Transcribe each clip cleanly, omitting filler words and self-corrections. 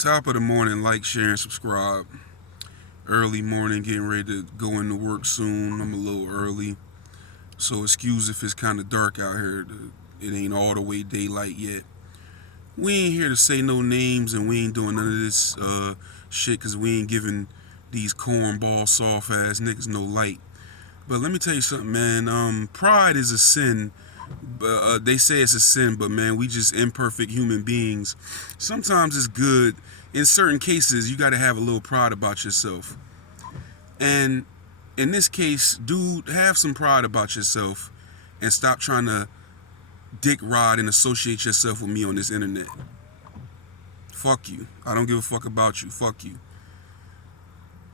Top of the morning, like, share, and subscribe. Early morning, getting ready to go into work soon. I'm a little early, so excuse if it's kind of dark out here. It ain't all the way daylight yet. We ain't here to say no names, and we ain't doing none of this shit because we ain't giving these cornball soft ass niggas no light. But let me tell you something, man. Pride is a sin. They say it's a sin, but man, we just imperfect human beings. Sometimes it's good. In certain cases, you got to have a little pride about yourself. And in this case, dude, have some pride about yourself and stop trying to dick rod and associate yourself with me on this internet. Fuck you. I don't give a fuck about you. Fuck you.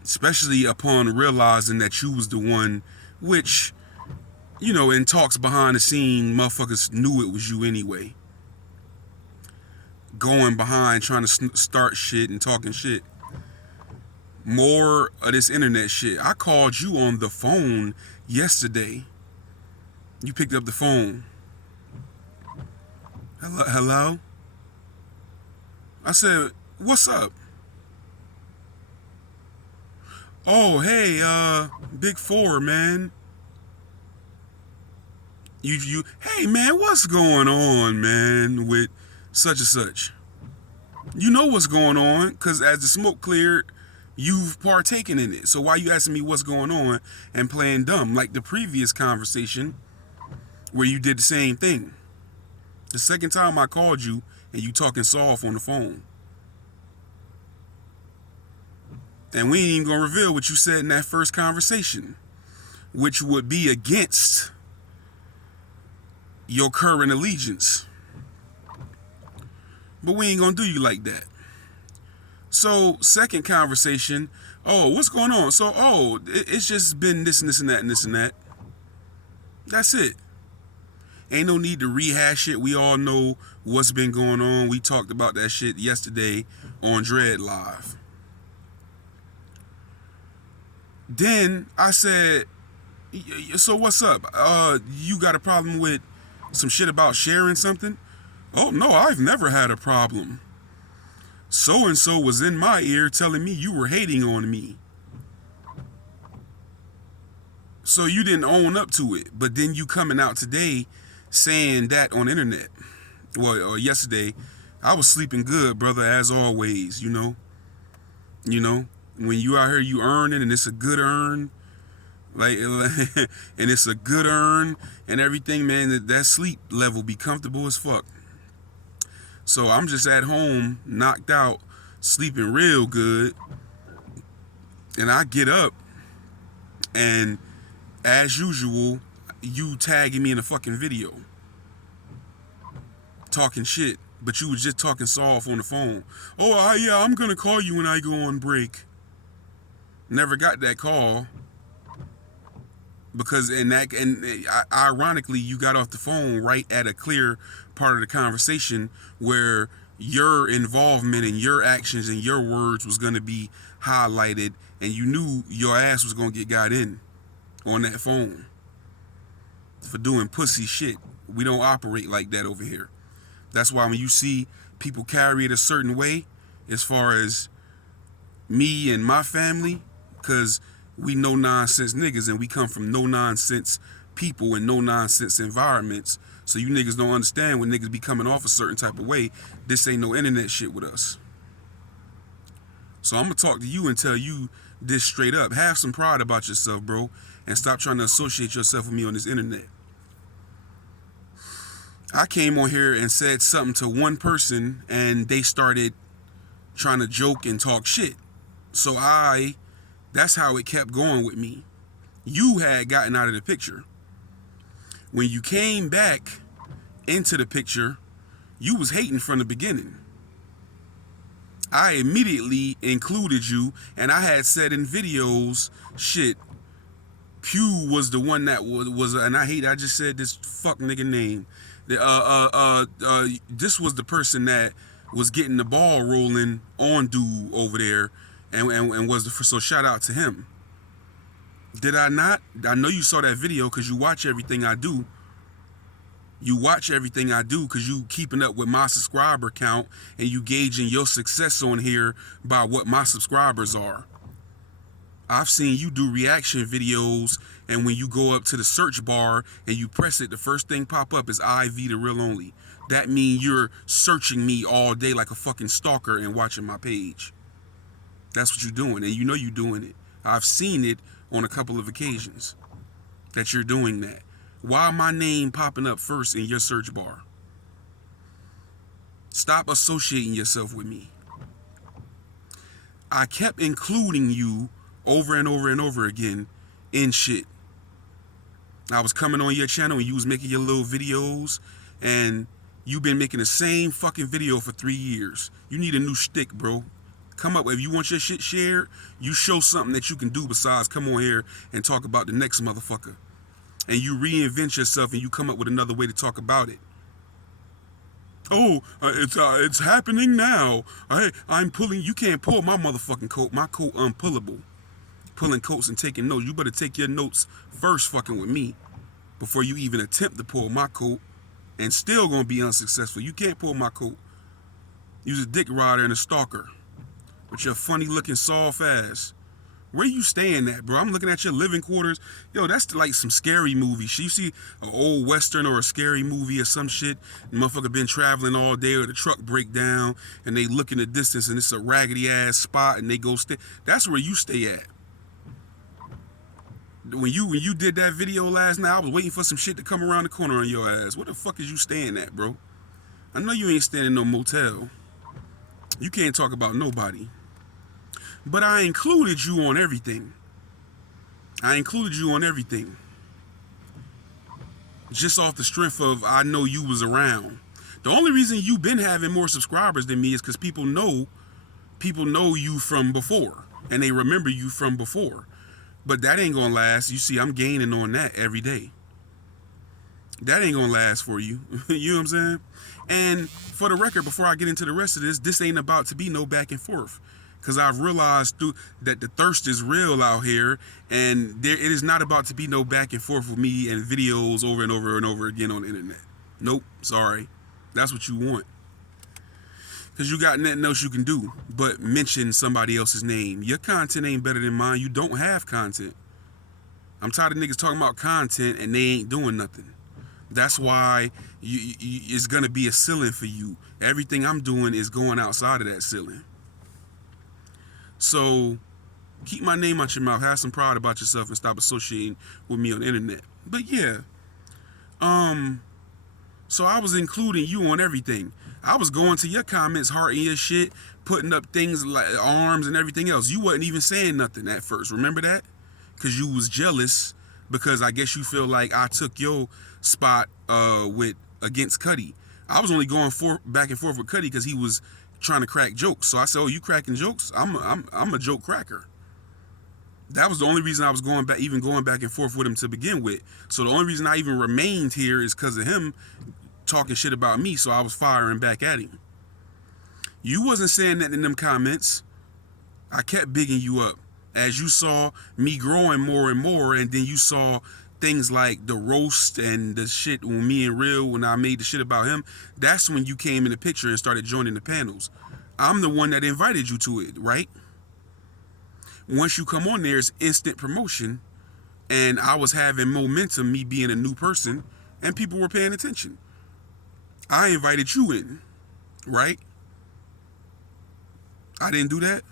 Especially upon realizing that you was the one, which, you know, in talks behind the scene, motherfuckers knew it was you anyway. Going behind, trying to start shit and talking shit. More of this internet shit. I called you on the phone yesterday. You picked up the phone. Hello? I said, what's up? Oh, hey, Big Four, man. Hey, man, what's going on, man, with such and such? You know what's going on, because as the smoke cleared, you've partaken in it. So why you asking me what's going on and playing dumb, like the previous conversation where you did the same thing? The second time I called you and you talking soft on the phone. And we ain't even gonna reveal what you said in that first conversation, which would be against your current allegiance. But we ain't gonna do you like that. So, second conversation, oh, what's going on? So, it's just been this and this and that and this and that. That's it. Ain't no need to rehash it. We all know what's been going on. We talked about that shit yesterday on Dread Live. Then I said, so what's up? You got a problem with some shit about sharing something? Oh, no, I've never had a problem. So-and-so was in my ear telling me you were hating on me. So you didn't own up to it, but then you coming out today saying that on the internet. Well, yesterday, I was sleeping good, brother, as always, you know. When you out here, you earning, and it's a good earn. And it's a good earn and everything, man. That sleep level be comfortable as fuck. So I'm just at home, knocked out, sleeping real good. And I get up, and as usual, you tagging me in a fucking video. Talking shit, but you was just talking soft on the phone. Oh, yeah, I'm gonna call you when I go on break. Never got that call. Because ironically, you got off the phone right at a clear part of the conversation where your involvement and your actions and your words was going to be highlighted, and you knew your ass was going to get got in on that phone for doing pussy shit. We don't operate like that over here. That's why when you see people carry it a certain way, as far as me and my family, because we no nonsense niggas and we come from no nonsense people and no nonsense environments. So you niggas don't understand when niggas be coming off a certain type of way. This ain't no internet shit with us. So I'm gonna talk to you and tell you this straight up. Have some pride about yourself, bro, and stop trying to associate yourself with me on this internet. I came on here and said something to one person and they started trying to joke and talk shit. So that's how it kept going with me. You had gotten out of the picture. When you came back into the picture, you was hating from the beginning. I immediately included you, and I had said in videos, shit, Pew was the one that was and I just said this fuck nigga name. This was the person that was getting the ball rolling on dude over there. And was so shout out to him. Did I not? I know you saw that video because you watch everything I do. You watch everything I do because you keeping up with my subscriber count and you gauging your success on here by what my subscribers are. I've seen you do reaction videos, and when you go up to the search bar and you press it, the first thing pop up is IVdarealonly. That means you're searching me all day like a fucking stalker and watching my page. That's what you're doing, and you know you're doing it. I've seen it on a couple of occasions that you're doing that. Why my name popping up first in your search bar? Stop associating yourself with me. I kept including you over and over and over again in shit. I was coming on your channel and you was making your little videos, and you've been making the same fucking video for 3 years. You need a new shtick, bro. Come up, if you want your shit shared, you show something that you can do besides come on here and talk about the next motherfucker. And you reinvent yourself and you come up with another way to talk about it. Oh, it's happening now. I'm pulling. You can't pull my motherfucking coat. My coat unpullable. Pulling coats and taking notes. You better take your notes first fucking with me before you even attempt to pull my coat, and still gonna be unsuccessful. You can't pull my coat. You's a dick rider and a stalker with your funny looking soft ass. Where you staying at, bro? I'm looking at your living quarters. Yo, that's like some scary movie shit. You see an old western or a scary movie or some shit, the motherfucker been traveling all day or the truck break down and they look in the distance and it's a raggedy ass spot and they go stay. That's where you stay at. When you did that video last night, I was waiting for some shit to come around the corner on your ass. What the fuck is you staying at, bro? I know you ain't staying in no motel. You can't talk about nobody. But I included you on everything. Just off the strength of I know you was around. The only reason you've been having more subscribers than me is because people know you from before. And they remember you from before. But that ain't gonna last. You see, I'm gaining on that every day. That ain't gonna last for you. You know what I'm saying? And for the record, before I get into the rest of this ain't about to be no back and forth. Because I've realized that the thirst is real out here, and it is not about to be no back and forth with me and videos over and over and over again on the internet. Nope, sorry. That's what you want. Because you got nothing else you can do but mention somebody else's name. Your content ain't better than mine. You don't have content. I'm tired of niggas talking about content and they ain't doing nothing. That's why it's going to be a ceiling for you. Everything I'm doing is going outside of that ceiling. So keep my name out your mouth. Have some pride about yourself and stop associating with me on the internet. But yeah, so I was including you on everything. I was going to your comments, hearting your shit, putting up things like arms and everything else. You wasn't even saying nothing at first. Remember that? Because you was jealous because I guess you feel like I took your spot against Cuddy. I was only going back and forth with Cuddy because he was trying to crack jokes. So I said, oh, you cracking jokes? I'm a joke cracker. That was the only reason I was going back and forth with him to begin with. So the only reason I even remained here is because of him talking shit about me, so I was firing back at him. You wasn't saying that in them comments. I kept bigging you up. As you saw me growing more and more, and then you saw things like the roast and the shit when me and Real, when I made the shit about him, that's when you came in the picture and started joining the panels. I'm the one that invited you to it, right? Once you come on there, it's instant promotion, and I was having momentum, me being a new person, and people were paying attention. I invited you in, right? I didn't do that?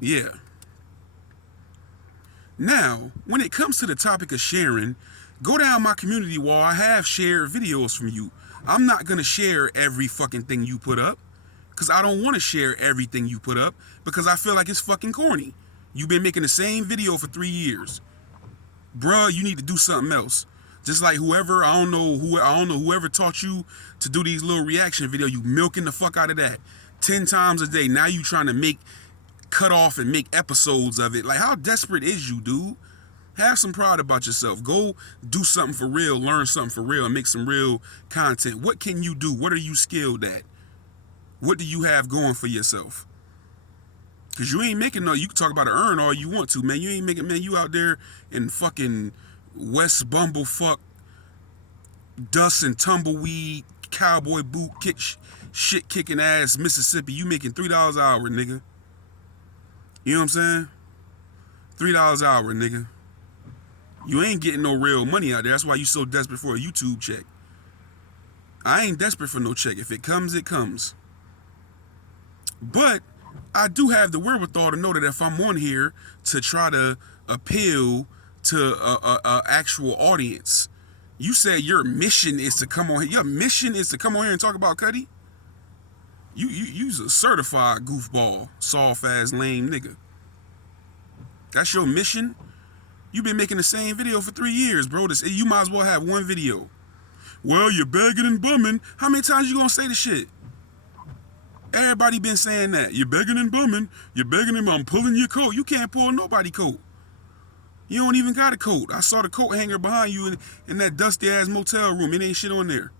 Yeah. Now, when it comes to the topic of sharing, go down my community wall. I have shared videos from you. I'm not going to share every fucking thing you put up because I don't want to share everything you put up because I feel like it's fucking corny. You've been making the same video for 3 years. Bruh, you need to do something else. Just like whoever, I don't know whoever taught you to do these little reaction videos, you milking the fuck out of that 10 times a day. Now you trying to cut off and make episodes of it. Like, how desperate is you, dude? Have some pride about yourself. Go do something for real, learn something for real, and make some real content. What can you do? What are you skilled at? What do you have going for yourself? Because you ain't making you can talk about an earn all you want to, man. You ain't making, man, you out there in fucking West Bumblefuck, dust and tumbleweed, cowboy boot, shit kicking ass Mississippi. You making $3 an hour, nigga. You know what I'm saying? $3 an hour, nigga. You ain't getting no real money out there. That's why you so desperate for a YouTube check. I ain't desperate for no check. If it comes, it comes. But I do have the wherewithal to know that if I'm on here to try to appeal to a actual audience, you said your mission is to come on here. Your mission is to come on here and talk about Cuddy? You's a certified goofball, soft ass lame nigga. That's your mission? You been making the same video for 3 years, bro. You might as well have one video. Well, you're begging and bumming. How many times you gonna say the shit? Everybody been saying that. You're begging and bumming. You're begging and I'm pulling your coat. You can't pull nobody coat. You don't even got a coat. I saw the coat hanger behind you in that dusty ass motel room. It ain't shit on there.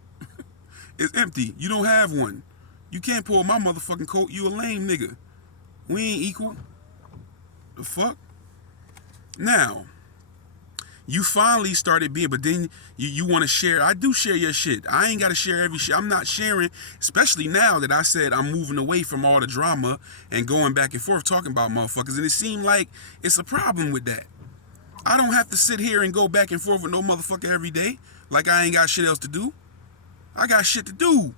It's empty. You don't have one. You can't pull my motherfucking coat. You a lame nigga. We ain't equal. The fuck? Now, you finally started being, but then you want to share. I do share your shit. I ain't got to share every shit. I'm not sharing, especially now that I said I'm moving away from all the drama and going back and forth talking about motherfuckers. And it seemed like it's a problem with that. I don't have to sit here and go back and forth with no motherfucker every day like I ain't got shit else to do. I got shit to do.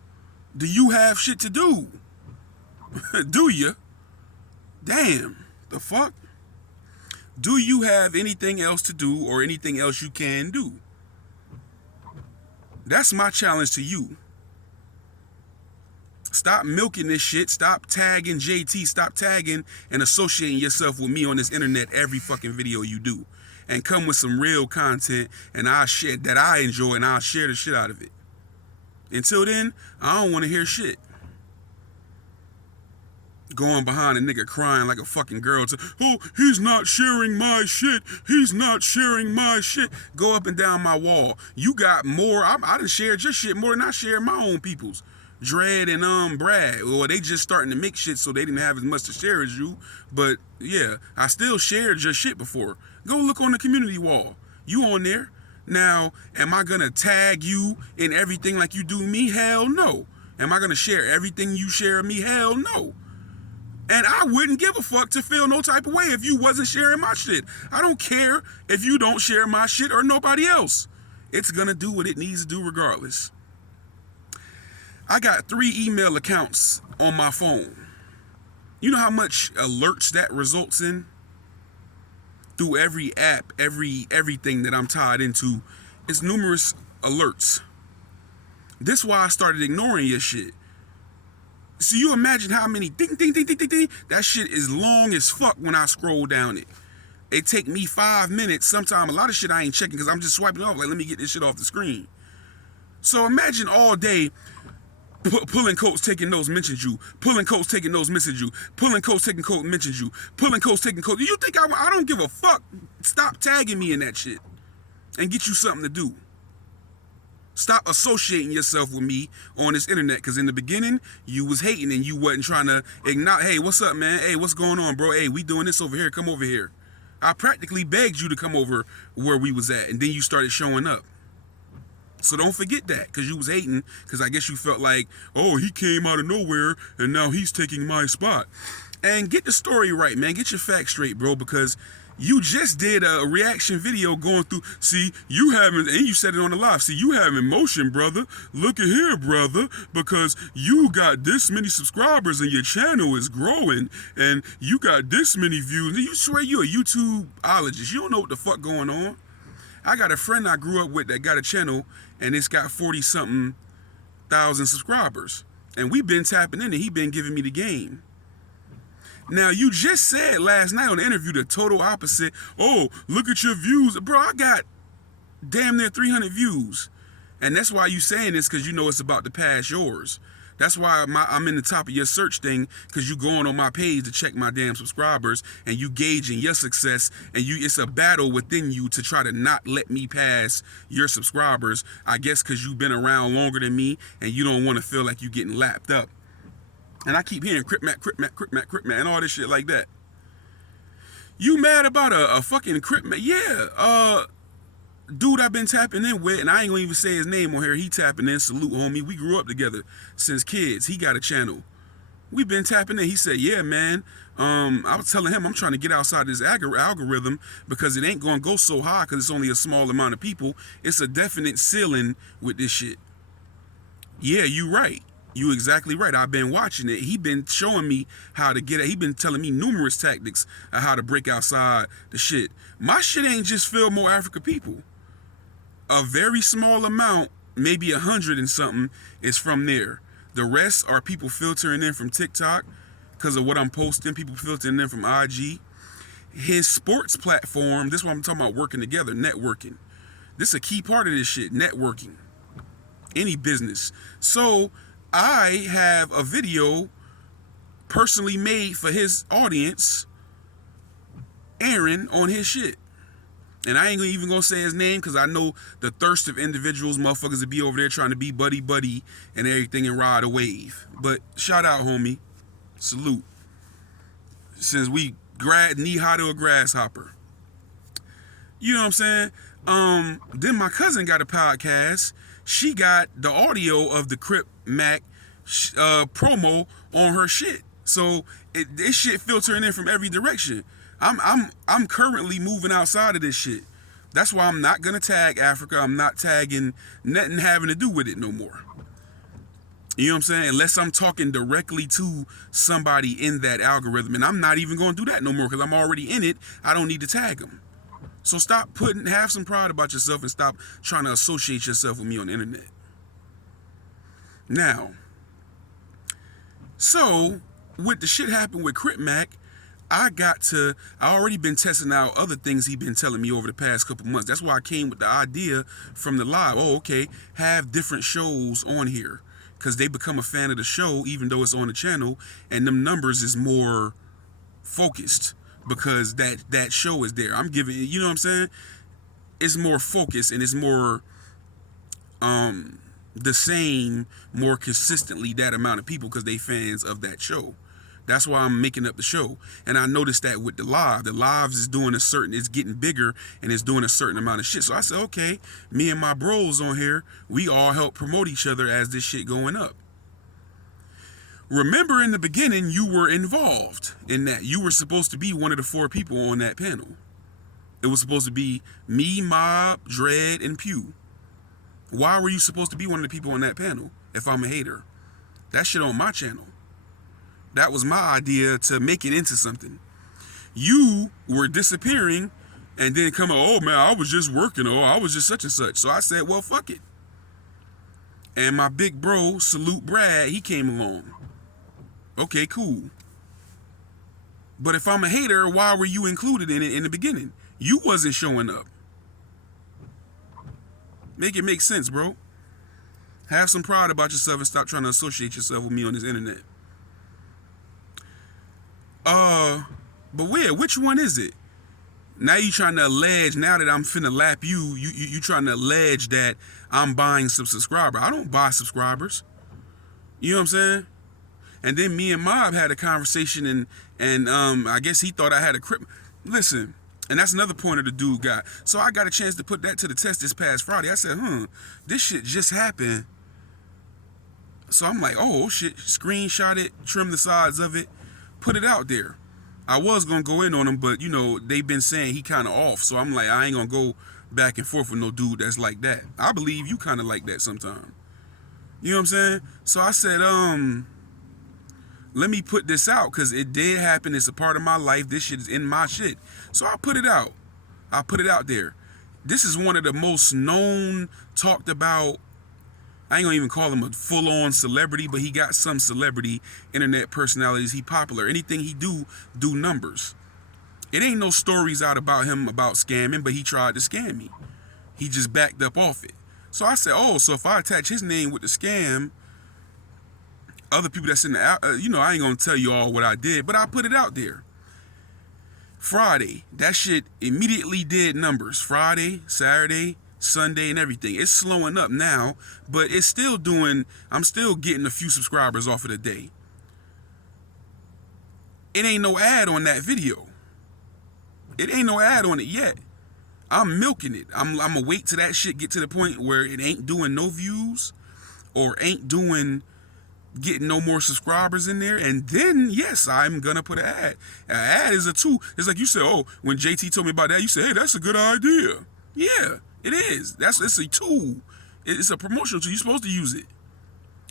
Do you have shit to do? Do you? Damn. The fuck? Do you have anything else to do or anything else you can do? That's my challenge to you. Stop milking this shit. Stop tagging JT. Stop tagging and associating yourself with me on this internet every fucking video you do. And come with some real content and I'll share that I enjoy and I'll share the shit out of it. Until then, I don't want to hear shit. Going behind a nigga crying like a fucking girl to, oh, he's not sharing my shit. He's not sharing my shit. Go up and down my wall. You got more. I done shared your shit more than I shared my own people's. Dread and Brad. Or they just starting to mix shit so they didn't have as much to share as you. But yeah, I still shared your shit before. Go look on the community wall. You on there. Now, am I gonna tag you in everything like you do me? Hell no. Am I gonna share everything you share of me? Hell no. And I wouldn't give a fuck to feel no type of way if you wasn't sharing my shit. I don't care if you don't share my shit or nobody else. It's gonna do what it needs to do regardless. I got 3 email accounts on my phone. You know how much alerts that results in? Through every app, everything that I'm tied into, it's numerous alerts. This is why I started ignoring your shit. So you imagine how many ding, ding, ding, ding, ding, ding. That shit is long as fuck when I scroll down it. It take me 5 minutes. Sometimes a lot of shit I ain't checking because I'm just swiping off. Like, let me get this shit off the screen. So imagine all day pulling coats, taking those, mentioned you. Pulling coats, taking those, mentioned you. Pulling coats, taking coats, mentioned you. Pulling coats, taking coats. You think I don't give a fuck? Stop tagging me in that shit and get you something to do. Stop associating yourself with me on this internet, because in the beginning, you was hating and you wasn't trying to acknowledge, hey, what's up, man? Hey, what's going on, bro? Hey, we doing this over here. Come over here. I practically begged you to come over where we was at, and then you started showing up. So don't forget that, because you was hating, because I guess you felt like, oh, he came out of nowhere, and now he's taking my spot. And get the story right, man. Get your facts straight, bro, because you just did a reaction video going through, see, you having, and you said it on the live, see, you have emotion, brother. Look at here, brother, because you got this many subscribers and your channel is growing, and you got this many views. And you swear you a YouTubeologist. You don't know what the fuck going on. I got a friend I grew up with that got a channel, and it's got 40-something thousand subscribers. And we been tapping in, and he been giving me the game. Now, you just said last night on the interview the total opposite. Oh, look at your views. Bro, I got damn near 300 views. And that's why you saying this, because you know it's about to pass yours. That's why I'm in the top of your search thing, because you going on my page to check my damn subscribers, and you gauging your success, and it's a battle within you to try to not let me pass your subscribers. I guess because you've been around longer than me, and you don't want to feel like you getting lapped up. And I keep hearing Crip Mac, and all this shit like that. You mad about a fucking Crip Mac? Yeah, dude I've been tapping in with, and I ain't gonna even say his name on here, he tapping in, salute homie. We grew up together since kids. He got a channel. We've been tapping in. He said, yeah, man. I was telling him I'm trying to get outside this algorithm because it ain't gonna go so high because it's only a small amount of people. It's a definite ceiling with this shit. Yeah, you right. You exactly right. I've been watching it. He been showing me how to get it. He been telling me numerous tactics of how to break outside the shit. My shit ain't just filled more African people. A very small amount, maybe 100 and something, is from there. The rest are people filtering in from TikTok because of what I'm posting. People filtering in from IG. His sports platform, this is what I'm talking about, working together, networking. This is a key part of this shit, networking. Any business. So I have a video personally made for his audience, Aaron, on his shit. And I ain't even gonna say his name because I know the thirst of individuals, motherfuckers that be over there trying to be buddy and everything and ride a wave. But shout out, homie. Salute. Since we knee high to a grasshopper. You know what I'm saying? Then my cousin got a podcast. She got the audio of the Crip Mac promo on her shit. So this shit filtering in from every direction. I'm currently moving outside of this shit. That's why I'm not gonna tag Africa. I'm not tagging nothing having to do with it no more. You know what I'm saying? Unless I'm talking directly to somebody in that algorithm, and I'm not even gonna do that no more because I'm already in it. I don't need to tag them. So have some pride about yourself and stop trying to associate yourself with me on the internet. Now, so with the shit happened with Crip Mac, I already been testing out other things he been telling me over the past couple months. That's why I came with the idea from the live. Oh, okay, have different shows on here. Because they become a fan of the show, even though it's on the channel, and them numbers is more focused because that show is there. I'm giving, you know what I'm saying? It's more focused and it's more the same more consistently that amount of people because they fans of that show. That's why I'm making up the show. And I noticed that with the live. The lives is doing it's getting bigger and it's doing a certain amount of shit. So I said, okay, me and my bros on here, we all help promote each other as this shit going up. Remember in the beginning, you were involved in that. You were supposed to be one of the 4 people on that panel. It was supposed to be me, Mob, Dread, and Pew. Why were you supposed to be one of the people on that panel if I'm a hater? That shit on my channel. That was my idea to make it into something. You were disappearing and then coming, oh man, I was just working, oh, I was just such and such. So I said, well, fuck it. And my big bro, Salute Brad, he came along. Okay, cool. But if I'm a hater, why were you included in it in the beginning? You wasn't showing up. Make it make sense, bro. Have some pride about yourself and stop trying to associate yourself with me on this internet. But which one is it? Now you trying to allege, now that I'm finna lap you trying to allege that I'm buying some subscribers. I don't buy subscribers. You know what I'm saying? And then me and Mob had a conversation and I guess he thought I had a Crip. Listen, and that's another pointer the dude got. So I got a chance to put that to the test this past Friday. I said, this shit just happened. So I'm like, oh shit, screenshot it, trim the sides of it, put it out there. I was going to go in on him, but, you know, they've been saying he kind of off. So I'm like, I ain't going to go back and forth with no dude that's like that. I believe you kind of like that sometime. You know what I'm saying? So I said, let me put this out because it did happen. It's a part of my life. This shit is in my shit. So I put it out. I put it out there. This is one of the most known, talked about, I ain't gonna even call him a full-on celebrity, but he got some celebrity internet personalities. He popular. Anything he do numbers. It ain't no stories out about him about scamming, but he tried to scam me. He just backed up off it. So I said, oh, so if I attach his name with the scam, other people that's in the, I ain't gonna tell you all what I did, but I put it out there. Friday, that shit immediately did numbers. Friday, Saturday, Sunday, and everything. It's slowing up now, but it's still I'm still getting a few subscribers off of the day. It ain't no ad on that video. It ain't no ad on it yet. I'm milking it. I'm gonna wait till that shit get to the point where it ain't doing no views or ain't doing getting no more subscribers in there, and then yes, I'm gonna put an ad. An ad is a tool. It's like you said, oh, when JT told me about that, you said, hey, that's a good idea. Yeah, it is. It's a tool. It's a promotional tool. You're supposed to use it.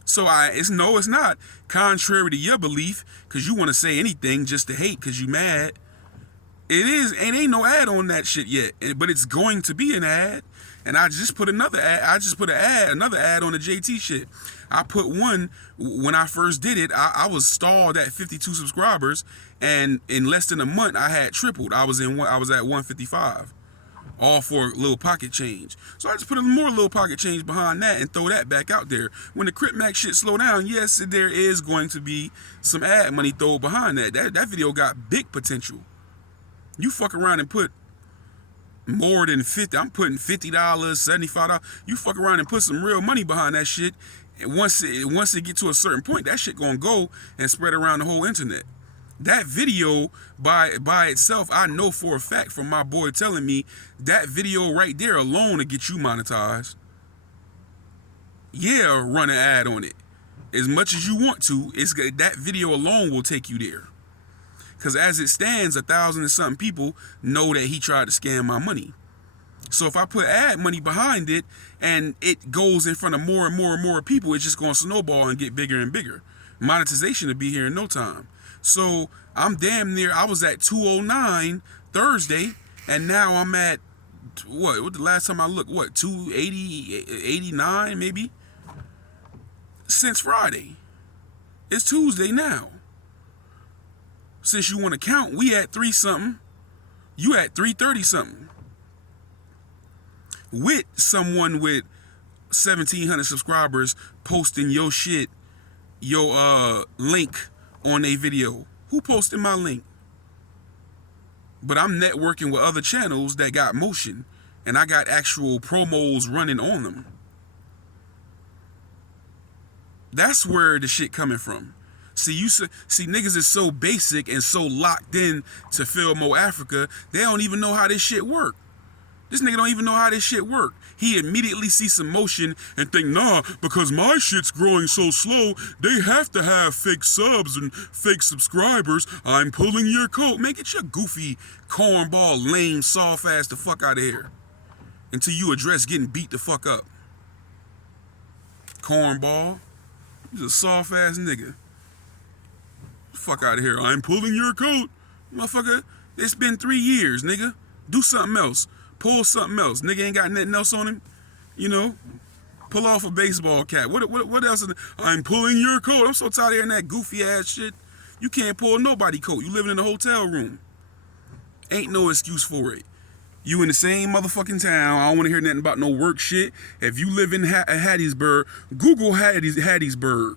So it's not contrary to your belief because you want to say anything just to hate because you mad. It is, and ain't no ad on that shit yet, but it's going to be an ad. And I just put another ad. Another ad on the JT shit. I put one when I first did it. I was stalled at 52 subscribers, and in less than a month, I had tripled. I was at 155, all for a little pocket change. So I just put a more little pocket change behind that and throw that back out there. When the Crip Mac shit slow down, yes, there is going to be some ad money thrown behind that. That video got big potential. You fuck around and put more than 50, I'm putting $50, $75. You fuck around and put some real money behind that shit, and once it get to a certain point, that shit gonna go and spread around the whole internet. That video by itself, I know for a fact from my boy telling me that video right there alone to get you monetized. Yeah, run an ad on it as much as you want to. That video alone will take you there. Because as it stands, 1,000 and something people know that he tried to scam my money. So if I put ad money behind it and it goes in front of more and more and more people, it's just going to snowball and get bigger and bigger. Monetization will be here in no time. So I'm damn near, I was at 209 Thursday, and now I'm at, what the last time I looked, 280, 89 maybe? Since Friday. It's Tuesday now. Since you want to count, we at 3 something. You at 330 something. With someone with 1,700 subscribers posting your shit, your link on a video. Who posted my link? But I'm networking with other channels that got motion, and I got actual promos running on them. That's where the shit coming from. See, niggas is so basic and so locked in to Filmo Africa, they don't even know how this shit work. This nigga don't even know how this shit work. He immediately sees some motion and think, nah, because my shit's growing so slow, they have to have fake subs and fake subscribers. I'm pulling your coat. Man, get your goofy, cornball, lame, soft ass the fuck out of here. Until you address getting beat the fuck up. Cornball. He's a soft ass nigga. Fuck out of here. I'm pulling your coat. Motherfucker, it's been 3 years, nigga. Do something else. Pull something else. Nigga ain't got nothing else on him. You know? Pull off a baseball cap. What else? I'm pulling your coat. I'm so tired of hearing that goofy ass shit. You can't pull nobody coat. You living in a hotel room. Ain't no excuse for it. You in the same motherfucking town. I don't want to hear nothing about no work shit. If you live in Hattiesburg, Google Hattiesburg.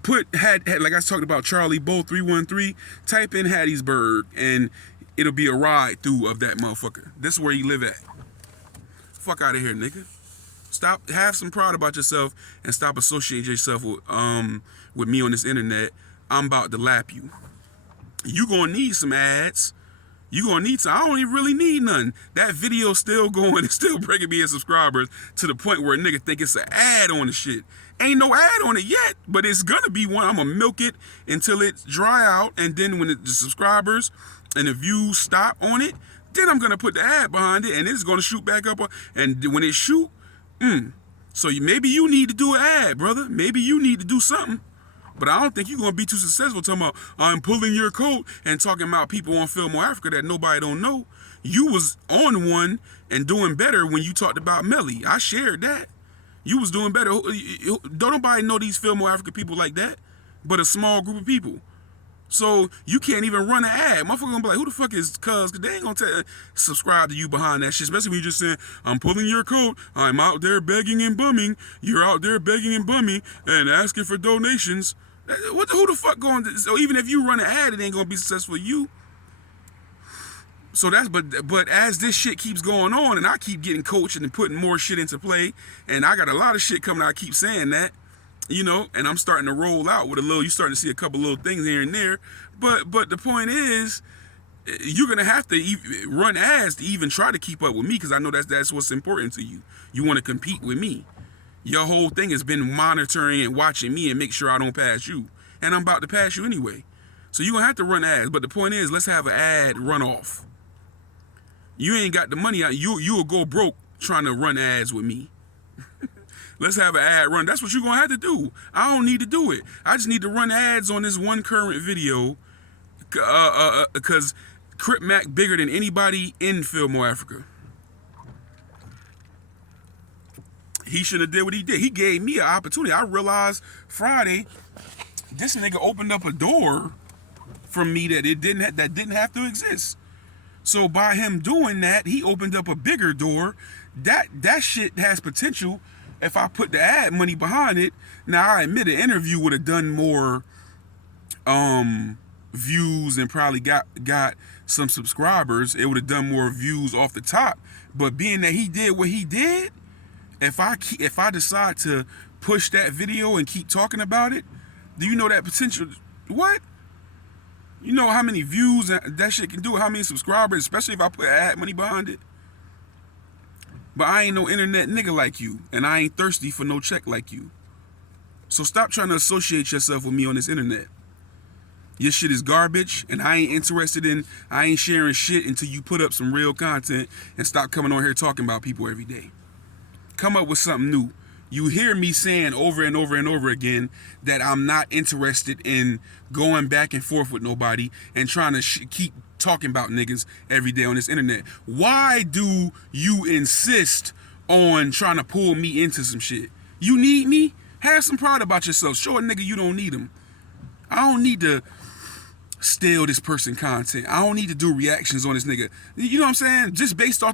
Put like I talked about Charlie Bow 313, type in Hattiesburg and it'll be a ride through of that motherfucker. This is where you live at. Fuck out of here, nigga. Stop, have some pride about yourself and stop associating yourself with me on this internet. I'm about to lap you. You gonna need some ads. You gonna need some. I don't even really need none. That video still going, it's still bringing me in subscribers to the point where a nigga think it's an ad on the shit. Ain't no ad on it yet, but it's gonna be one. I'm gonna milk it until it dry out, and then when the subscribers and the views stop on it, then I'm gonna put the ad behind it, and it's gonna shoot back up. And when it shoot, so maybe you need to do an ad, brother. Maybe you need to do something. But I don't think you're gonna be too successful talking about I'm pulling your coat and talking about people on Filmo Africa that nobody don't know. You was on one and doing better when you talked about Melly. I shared that. You was doing better. Don't nobody know these Filmo Africa people like that, but a small group of people. So you can't even run an ad. Motherfucker gonna be like, who the fuck is cuz? Cause they ain't gonna subscribe to you behind that shit. Especially when you just saying, I'm pulling your coat. I'm out there begging and bumming. You're out there begging and bumming and asking for donations. Who the fuck going to, so even if you run an ad, it ain't gonna be successful for you. So that's, but as this shit keeps going on and I keep getting coached and putting more shit into play, and I got a lot of shit coming out, I keep saying that, you know, and I'm starting to roll out with a little, you starting to see a couple little things here and there. But the point is, you're gonna have to run ads to even try to keep up with me, because I know that's what's important to you. You want to compete with me. Your whole thing has been monitoring and watching me and make sure I don't pass you, and I'm about to pass you anyway. So you're gonna have to run ads. But the point is, let's have an ad runoff. You ain't got the money out. You'll go broke trying to run ads with me. Let's have an ad run. That's what you're gonna have to do. I don't need to do it. I just need to run ads on this one current video, because Crip Mac bigger than anybody in Fillmore, Africa. He shouldn't have did what he did. He gave me an opportunity. I realized Friday, this nigga opened up a door from me that didn't have to exist. So by him doing that, he opened up a bigger door. That shit has potential. If I put the ad money behind it, now I admit an interview would have done more views and probably got some subscribers. It would have done more views off the top. But being that he did what he did, if I decide to push that video and keep talking about it, do you know that potential? What? You know how many views that shit can do? How many subscribers? Especially if I put ad money behind it. But I ain't no internet nigga like you, and I ain't thirsty for no check like you. So stop trying to associate yourself with me on this internet. Your shit is garbage, and I ain't sharing shit until you put up some real content and stop coming on here talking about people every day. Come up with something new. You hear me saying over and over and over again that I'm not interested in going back and forth with nobody and trying to keep talking about niggas every day on this internet. Why do you insist on trying to pull me into some shit? You need me? Have some pride about yourself. Show a nigga you don't need him. I don't need to steal this person content. I don't need to do reactions on this nigga. You know what I'm saying? Just based off